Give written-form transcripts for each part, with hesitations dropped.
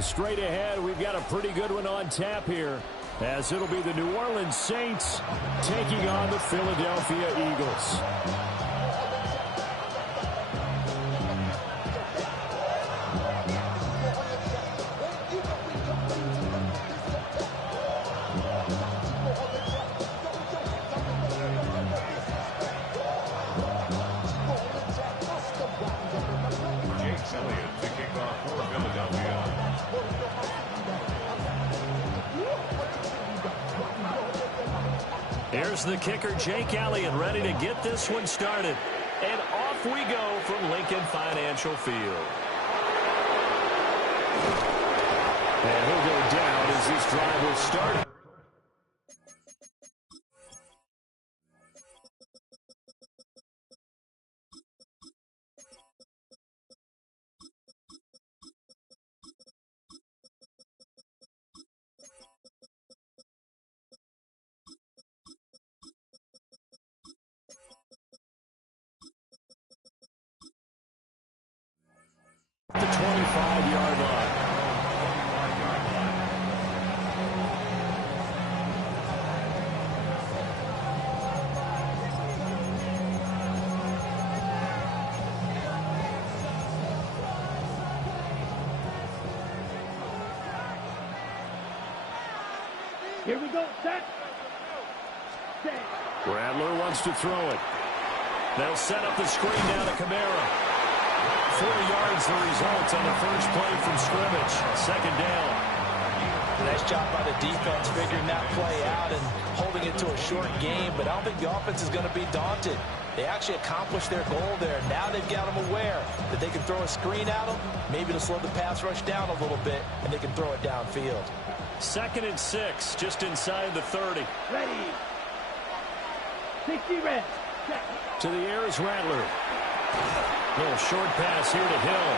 Straight ahead, we've got a pretty good one on tap here, as it'll be the New Orleans Saints taking on the Philadelphia Eagles. Here's the kicker, Jake Elliott, ready to get this one started. And off we go from Lincoln Financial Field. And he'll go down as this drive will start. The 25-yard line. Here we go, set. Rattler wants to throw it. They'll set up the screen down to Kamara. 4 yards the result on the first play from scrimmage. Second down. Nice job by the defense figuring that play out and holding it to a short game, but I don't think the offense is going to be daunted. They actually accomplished their goal there. Now they've got them aware that they can throw a screen at them, maybe to slow the pass rush down a little bit, and they can throw it downfield. 2nd and 6, just inside the 30. Ready. 60 red. To the air is Rattler. Little short pass here to Hill.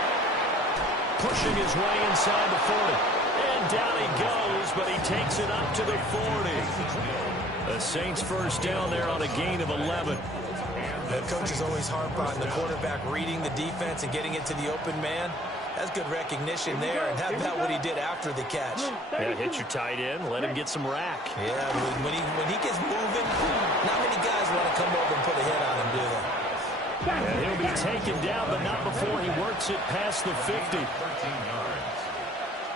Pushing his way inside the 40. And down he goes, but he takes it up to the 40. The Saints first down there on a gain of 11. The coaches always harp on the quarterback reading the defense and getting it to the open man. That's good recognition there. And how about what he did after the catch? Yeah, hit your tight end, let him get some rack. Yeah, when he gets moving, not many guys want to come over and put a hit on him, do they? And he'll be taken down, but not before he works it past the 50. 13 yards.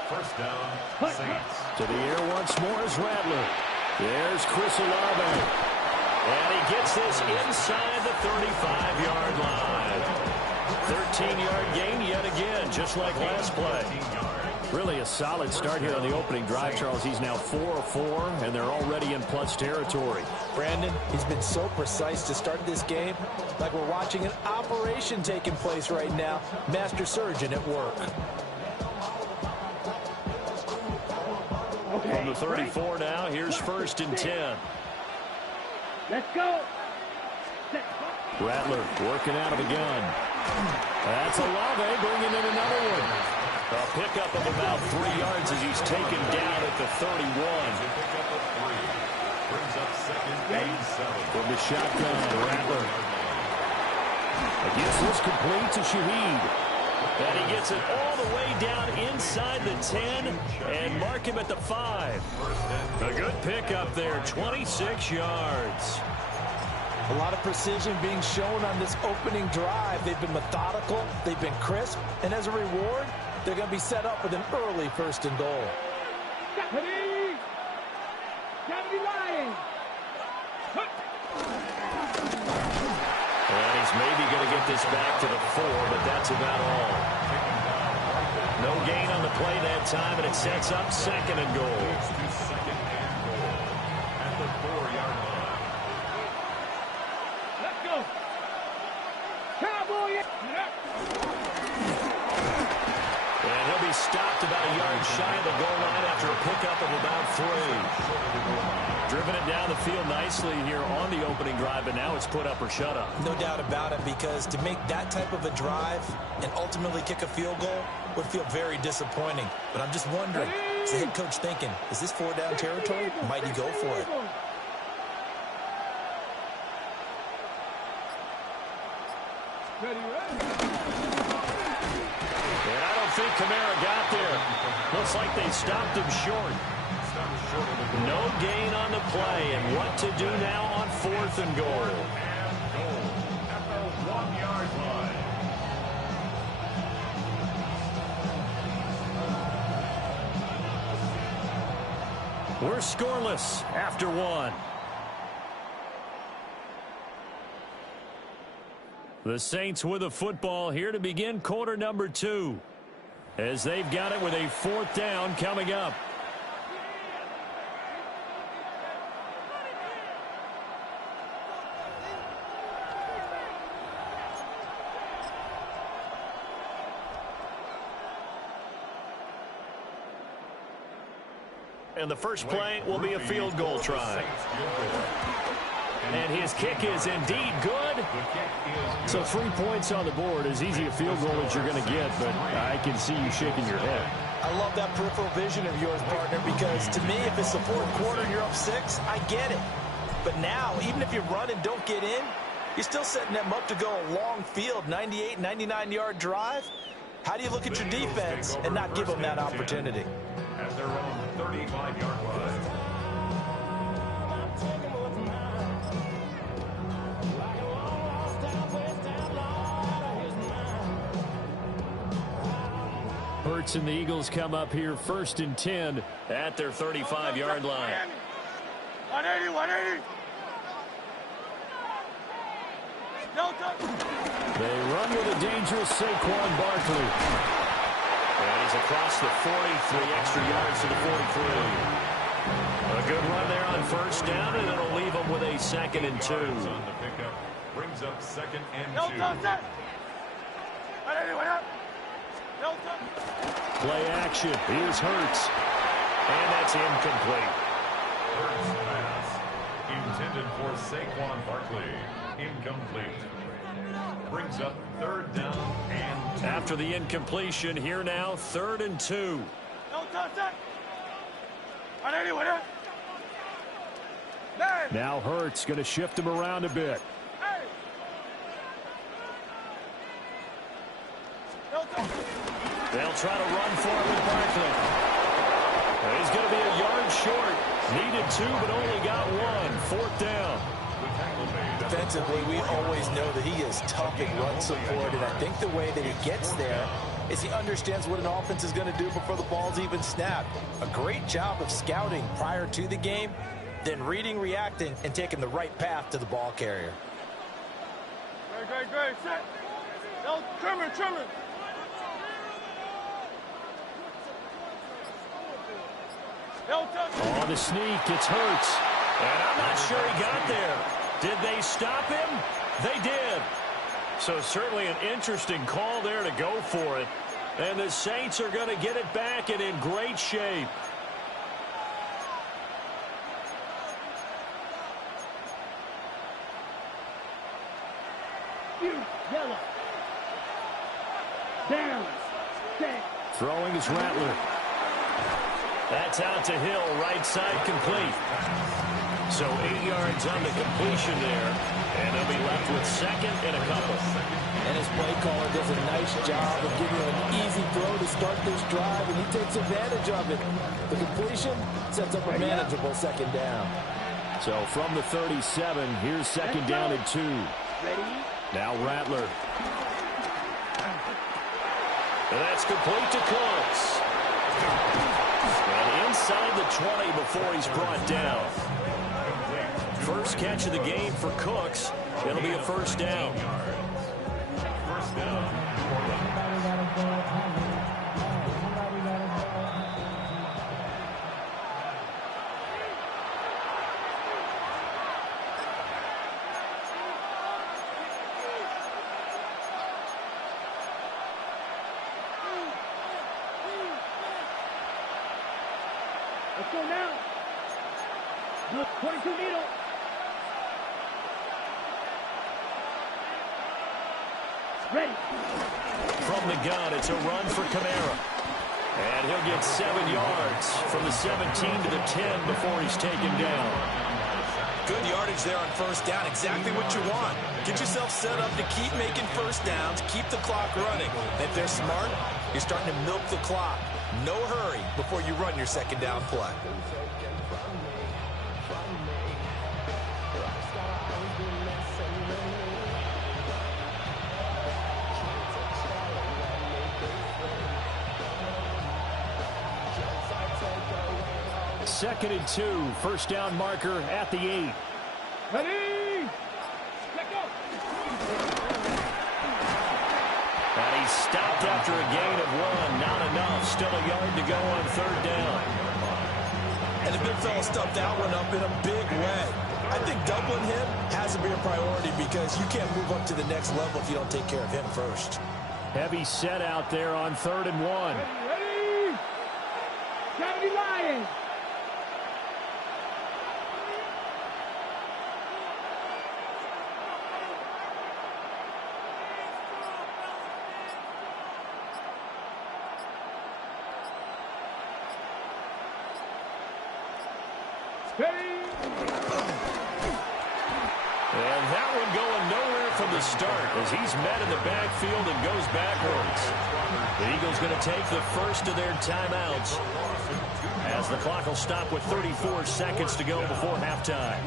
First down, Saints. To the air once more is Rattler. There's Chris Olave. And he gets this inside the 35-yard line. 13-yard gain yet again, just like last play. Really a solid start here on the opening drive, Charles. He's now 4 of 4, and they're already in plus territory. Brandon, he's been so precise to start this game, like we're watching an operation taking place right now. Master surgeon at work. Okay, from the 34 now, here's 1st and 10. Let's go. Rattler working out of a gun. That's Olave bringing in another one. A pickup of about 3 yards as he's taken down at the 31. Brings up 2nd and 7. From the shotgun, Rattler. Gets this complete to Shaheed. And he gets it all the way down inside the 10 and mark him at the 5. A good pickup there, 26 yards. A lot of precision being shown on this opening drive. They've been methodical, they've been crisp, and as a reward, they're going to be set up with an early 1st and goal. Deputy Lion. And he's maybe going to get this back to the 4, but that's about all. No gain on the play that time, and it sets up 2nd and goal. At the 4-yard line. Let's go. Cowboy. And he'll be stopped about a yard shy of the goal line after a pickup of about 3. Driven it down the field nicely here on the opening drive, but now it's put up or shut up. No doubt about it, because to make that type of a drive and ultimately kick a field goal would feel very disappointing. But I'm just wondering, is the head coach thinking, is this 4-down territory? Might he go for it? Ready. And I don't think Kamara got there. Looks like they stopped him short. No gain on the play, and what to do now on 4th and goal. At the 1-yard line. We're scoreless after 1. The Saints with the football here to begin quarter number 2. As they've got it with a 4th down coming up. And the first play will be a field goal try. And his kick is indeed good. So 3 points on the board, as easy a field goal as you're going to get, but I can see you shaking your head. I love that peripheral vision of yours, partner, because to me, if it's the 4th quarter and you're up 6, I get it. But now, even if you run and don't get in, you're still setting them up to go a long field, 98, 99-yard drive. How do you look at your defense and not give them that opportunity? At their own 35-yard line. Hurts and the Eagles come up here 1st and 10 at their 35-yard line. 180, 180. They run with a dangerous Saquon Barkley. And he's across the 40, 3 extra yards to the 43. A good run there on 1st down, and it'll leave them with a 2nd and 2. On the pickup, brings up 2nd and 2. Play action. Here's Hurts. And that's incomplete. Hurts pass. Intended for Saquon Barkley. Incomplete. Brings up 3rd down and 2. After the incompletion, here now, 3rd and 2. Now Hurts going to shift him around a bit. They'll try to run for it with Barkley. He's going to be a yard short. Needed 2, but only got 1. 4th down. Defensively, we always know that he is tough in run support, and I think the way that he gets there is he understands what an offense is going to do before the ball's even snapped. A great job of scouting prior to the game, then reading, reacting, and taking the right path to the ball carrier. Great. Set. No, trimmer. On the sneak, it's Hurts. And I'm not sure he got there. Did they stop him? They did. So certainly an interesting call there to go for it. And the Saints are going to get it back and in great shape. Yellow. Down. Set. Throwing is Rattler. That's out to Hill, right side complete. So 8 yards on the completion there, and they'll be left with 2nd and a couple. And his play caller does a nice job of giving him an easy throw to start this drive, and he takes advantage of it. The completion sets up a manageable 2nd down. So from the 37, here's 2nd down and 2. Ready? Now Rattler. And that's complete to Cooks. And inside the 20 before he's brought down. First catch of the game for Cooks. It'll be a 1st down. 1st down. Let's go now. Look, 22 needle. Ready. From the gun, it's a run for Kamara. And he'll get 7 yards from the 17 to the 10 before he's taken down. Good yardage there on 1st down. Exactly what you want. Get yourself set up to keep making 1st downs, keep the clock running. And if they're smart, you're starting to milk the clock. No hurry before you run your second down play. Second and 2, first down marker at the 8. Ready? Let go. And he's stopped after a gain of 1. Not enough. Still a yard to go on third down. And the big fella stuffed that one up in a big way. I think doubling him has to be a priority because you can't move up to the next level if you don't take care of him first. Heavy set out there on third and 1. Ready? 70 Lions. And that one going nowhere from the start as he's met in the backfield and goes backwards. The Eagles going to take the first of their timeouts as the clock will stop with 34 seconds to go before halftime.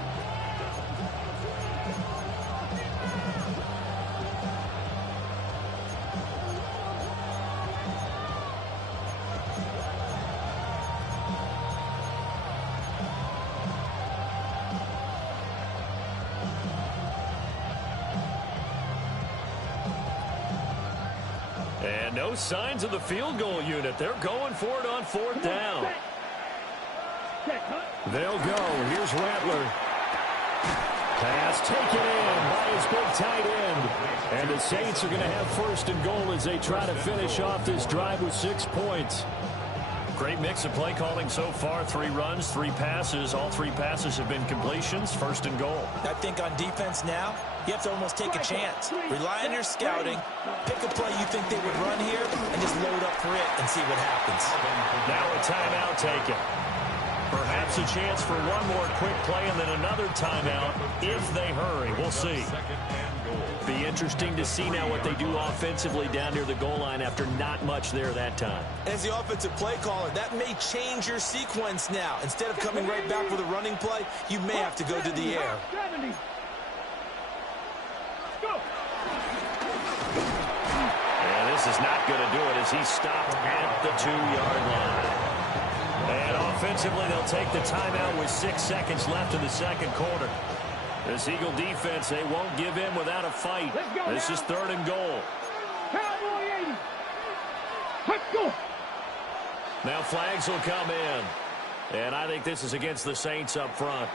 And no signs of the field goal unit. They're going for it on fourth down. They'll go. Here's Rattler. Pass taken in by his big tight end. And the Saints are going to have first and goal as they try to finish off this drive with 6 points. Great mix of play calling so far. 3 runs, 3 passes. All 3 passes have been completions. First and goal. I think on defense now, you have to almost take a chance. Rely on your scouting. Pick a play you think they would run here and just load up for it and see what happens. Now a timeout taken. Perhaps a chance for one more quick play and then another timeout if they hurry. We'll see. Be interesting to see now what they do offensively down near the goal line after not much there that time. As the offensive play caller, that may change your sequence now. Instead of coming right back with a running play, you may have to go to the air. And this is not going to do it as he's stopped at the 2-yard line. And offensively, they'll take the timeout with 6 seconds left in the second quarter. This Eagle defense, they won't give in without a fight. This is third and goal. Cowboy 80. Let's go. Now flags will come in. And I think this is against the Saints up front.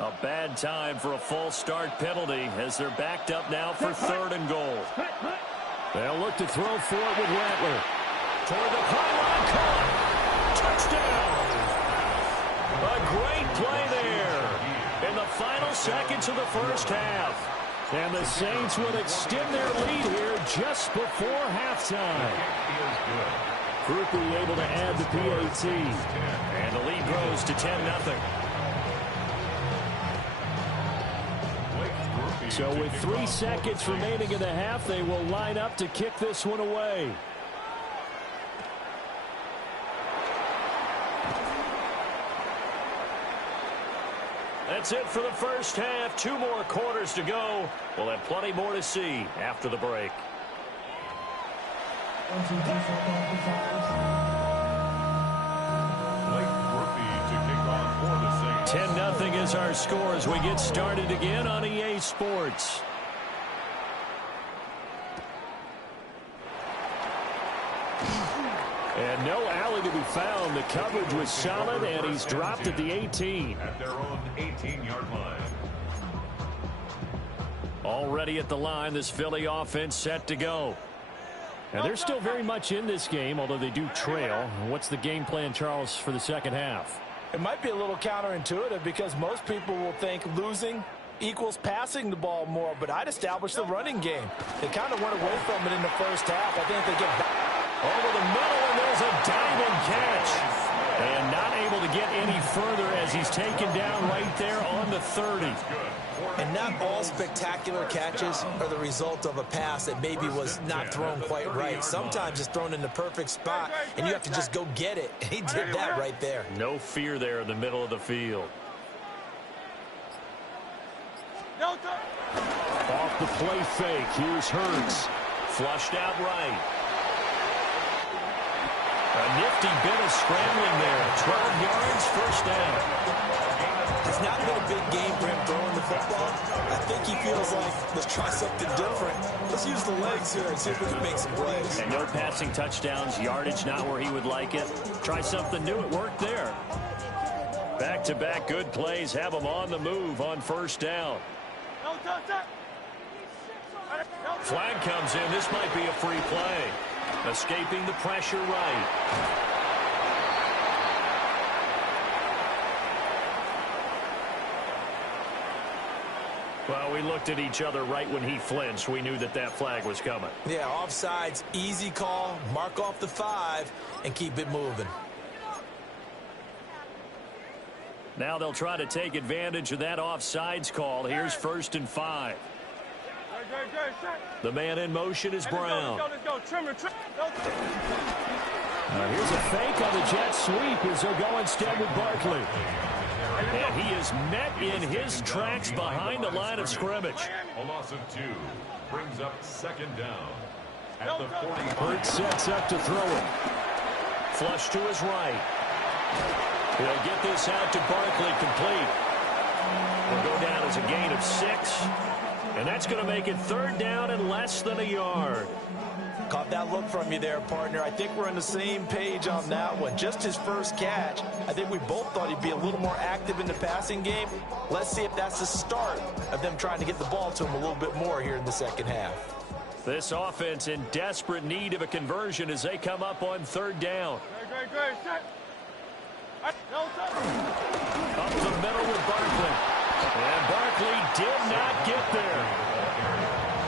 A bad time for a false start penalty as they're backed up now for third and goal. They'll look to throw for it with Rattler. Toward the pylon, caught. Touchdown. A great play there in the final seconds of the first half. And the Saints would extend their lead here just before halftime. Groupie able to add the PAT. And the lead grows to 10-0. So with 3 seconds remaining in the half, they will line up to kick this one away. That's it for the first half. 2 more quarters to go. We'll have plenty more to see after the break. 10-0 is our score as we get started again on EA Sports. And no alley to be found. The coverage was solid, and he's dropped at the 18. At their own 18-yard line. Already at the line, this Philly offense set to go. And they're still very much in this game, although they do trail. What's the game plan, Charles, for the second half? It might be a little counterintuitive because most people will think losing equals passing the ball more, but I'd establish the running game. They kind of went away from it in the first half. I think they get back. Over the middle, and there's a diamond catch. And not able to get any further as he's taken down right there on the 30. And not all spectacular catches are the result of a pass that maybe was not thrown quite right. Sometimes it's thrown in the perfect spot, and you have to just go get it. And he did that right there. No fear there in the middle of the field. Off the play fake. Here's Hurts. Flushed out right. A nifty bit of scrambling there. 12 yards, first down. It's not been a big game for him throwing the football. I think he feels like, let's try something different. Let's use the legs here and see if we can make some plays. And no passing touchdowns, yardage not where he would like it. Try something new, it worked there. Back-to-back good plays have him on the move on first down. Flag comes in, this might be a free play. Escaping the pressure right. Well, we looked at each other right when he flinched. We knew that that flag was coming. Yeah, offsides, easy call. Mark off the 5 and keep it moving. Now they'll try to take advantage of that offsides call. Here's 1st and 5. The man in motion is Brown. Here's a fake on the jet sweep as they'll go instead with Barkley. And he is met in his tracks behind the line of scrimmage. A loss of 2 brings up 2nd down. At the 40. Hurts sets up to throw it. Flush to his right. He'll get this out to Barkley complete. Will go down as a gain of 6. And that's going to make it 3rd down and less than a yard. Caught that look from you there, partner. I think we're on the same page on that one. Just his first catch. I think we both thought he'd be a little more active in the passing game. Let's see if that's the start of them trying to get the ball to him a little bit more here in the second half. This offense in desperate need of a conversion as they come up on 3rd down. Up the middle with Barkley. And Barkley did not get there.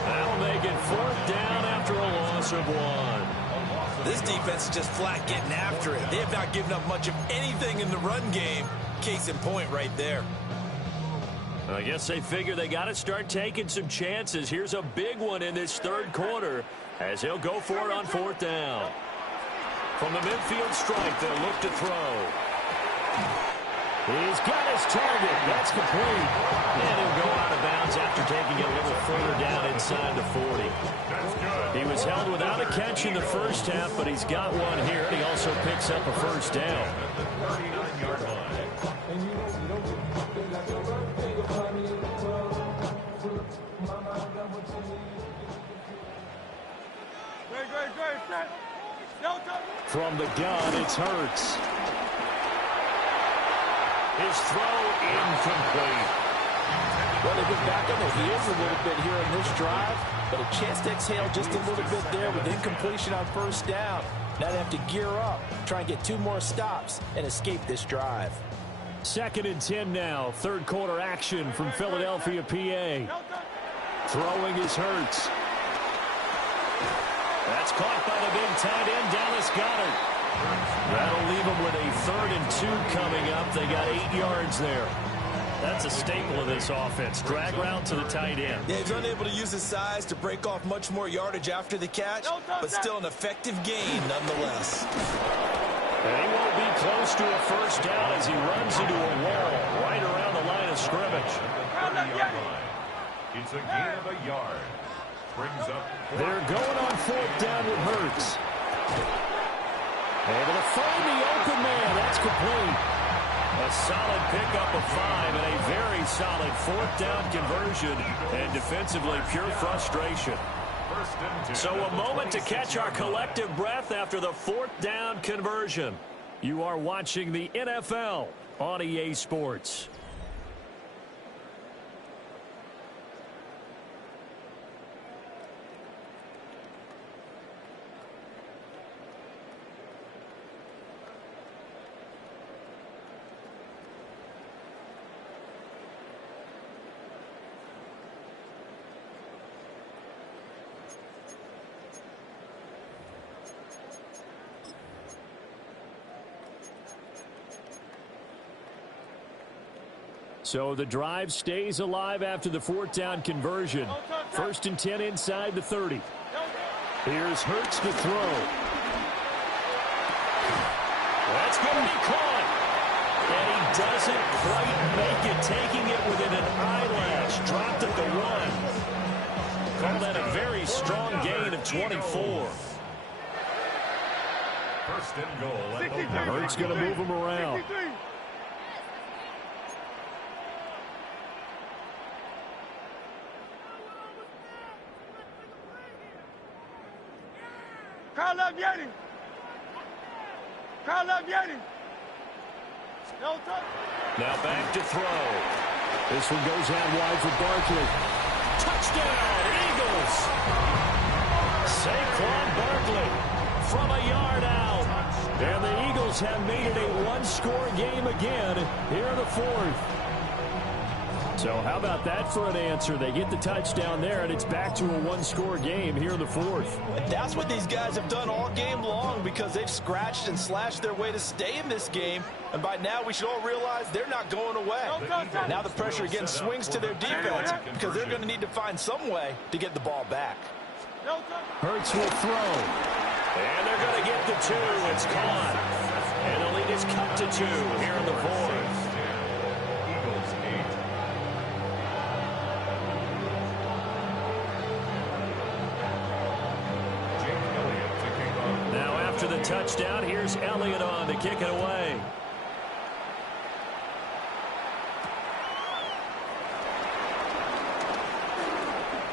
That'll make it 4th down after a loss of 1. This defense is just flat getting after it. They have not given up much of anything in the run game. Case in point right there. I guess they figure they got to start taking some chances. Here's a big one in this 3rd quarter as he'll go for it on 4th down. From the midfield stripe, they'll look to throw. He's got his target. That's complete. And he'll go out of bounds after taking it a little further down inside the 40. He was held without a catch in the first half, but he's got one here. And he also picks up a 1st down. 39-yard line. From the gun, it's Hurts. His throw incomplete. Well, they've been back on their heels a little bit here in this drive, but a chance to exhale just a little bit there with incompletion on 1st down. Now they have to gear up, try and get 2 more stops and escape this drive. 2nd and 10 now. 3rd quarter action from Philadelphia, PA. Throwing is Hurts. That's caught by the big tight end, Dallas Goedert. That'll leave them with a 3rd and 2 coming up. They got 8 yards there. That's a staple of this offense. Drag route to the tight end. Yeah, he's unable to use his size to break off much more yardage after the catch, but still an effective gain nonetheless. And he won't be close to a 1st down as he runs into a wall right around the line of scrimmage. It's a gain of a yard. Brings up. They're going on 4th down with Hurts. Able to find the open man. That's complete. A solid pickup of 5 and a very solid 4th down conversion. And defensively, pure frustration. So a moment to catch our collective breath after the 4th down conversion. You are watching the NFL on EA Sports. So the drive stays alive after the fourth down conversion. 1st and 10 inside the 30. Here's Hurts to throw. That's going to be caught. And he doesn't quite make it, taking it within an eyelash. Dropped at the 1. Call that a very strong gain of 24. 1st and goal. Hurts going to move him around. Now back to throw. This one goes out wide for Barkley. Touchdown, Eagles! Saquon Barkley from a yard out. And the Eagles have made it a one-score game again here in the 4th. So how about that for an answer? They get the touchdown there, and it's back to a one-score game here in the 4th. That's what these guys have done all game long because they've scratched and slashed their way to stay in this game. And by now, we should all realize they're not going away. Now the pressure again swings to their defense because they're going to need to find some way to get the ball back. Hurts will throw. And they're going to get the 2. It's caught. And the lead is cut to 2 here in the 4th. Now after the touchdown, here's Elliott on to kick it away.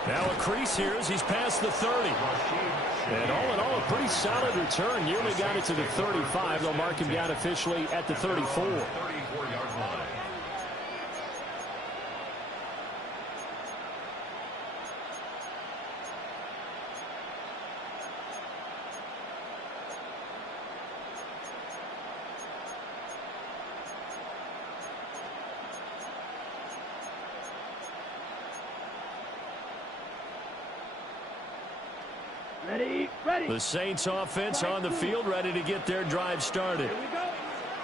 Now a crease here as he's past the 30. And all in all, a pretty solid return. Nearly got it to the 35. They'll mark him down officially at the 34. 34-yard line. The Saints offense on the field, ready to get their drive started.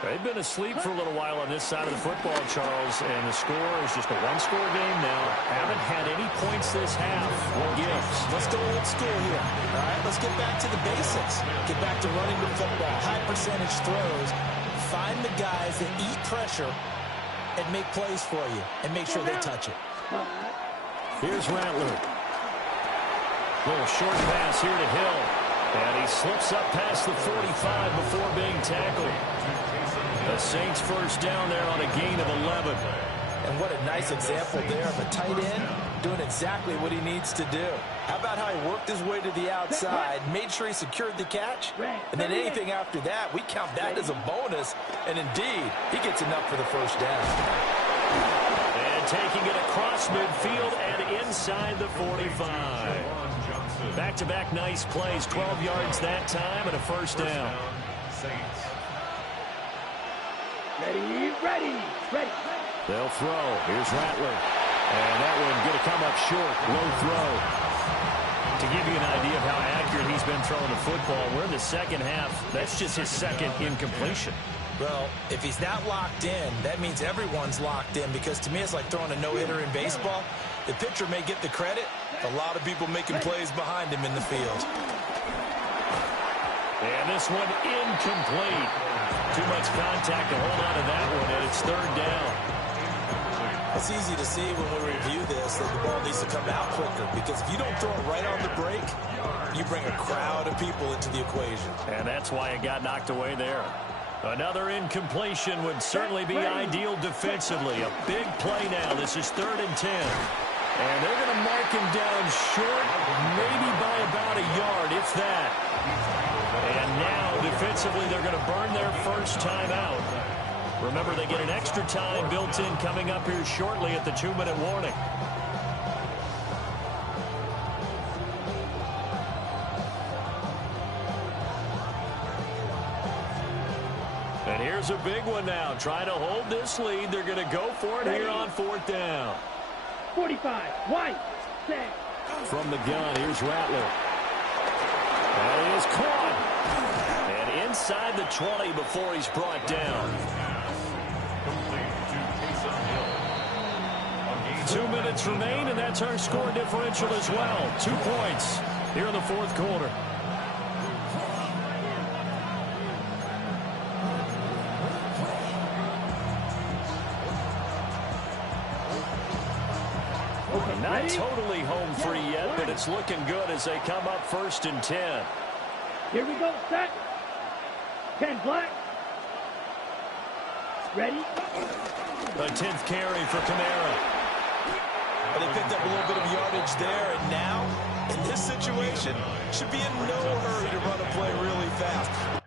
They've been asleep for a little while on this side of the football, Charles, and the score is just a one-score game now. Haven't had any points this half. What gives? Let's go old school here. All right, let's get back to the basics. Get back to running the football, high percentage throws. Find the guys that eat pressure and make plays for you and make sure they touch it. Here's Rattler. Little short pass here to Hill. And he slips up past the 45 before being tackled. The Saints first down there on a gain of 11. And what a nice example there of a tight end doing exactly what he needs to do. How about how he worked his way to the outside, made sure he secured the catch, and then anything after that, we count that as a bonus. And indeed, he gets enough for the first down. And taking it across midfield and inside the 45. Back-to-back nice plays, 12 yards that time and a first down. Ready. They'll throw. Here's Rattler. And that one going to come up short. Low throw. To give you an idea of how accurate he's been throwing the football, we're in the second half. That's just his second incompletion. Well, if he's not locked in, that means everyone's locked in, because to me it's like throwing a no-hitter in baseball. The pitcher may get the credit. A lot of people making plays behind him in the field. And this one incomplete. Too much contact to hold on to that one, and it's third down. It's easy to see when we review this that the ball needs to come out quicker, because if you don't throw it right on the break, you bring a crowd of people into the equation. And that's why it got knocked away there. Another incompletion would certainly be ideal defensively. A big play now. This is 3rd and 10. And they're going to mark him down short, maybe by about a yard, if that. And now, defensively, they're going to burn their first time out. Remember, they get an extra time built in coming up here shortly at the 2-minute warning. And here's a big one now. Trying to hold this lead. They're going to go for it here on 4th down. 45, White, set. From the gun, here's Rattler. And he is caught. And inside the 20 before he's brought down. 2 minutes remain, and that's our score differential as well. 2 points here in the fourth quarter. Not totally home free yet, but it's looking good as they come up 1st and 10. Here we go, set. 10 black. Ready? The 10th carry for Kamara. Well, they picked up a little bit of yardage there, and now, in this situation, should be in no hurry to run a play really fast.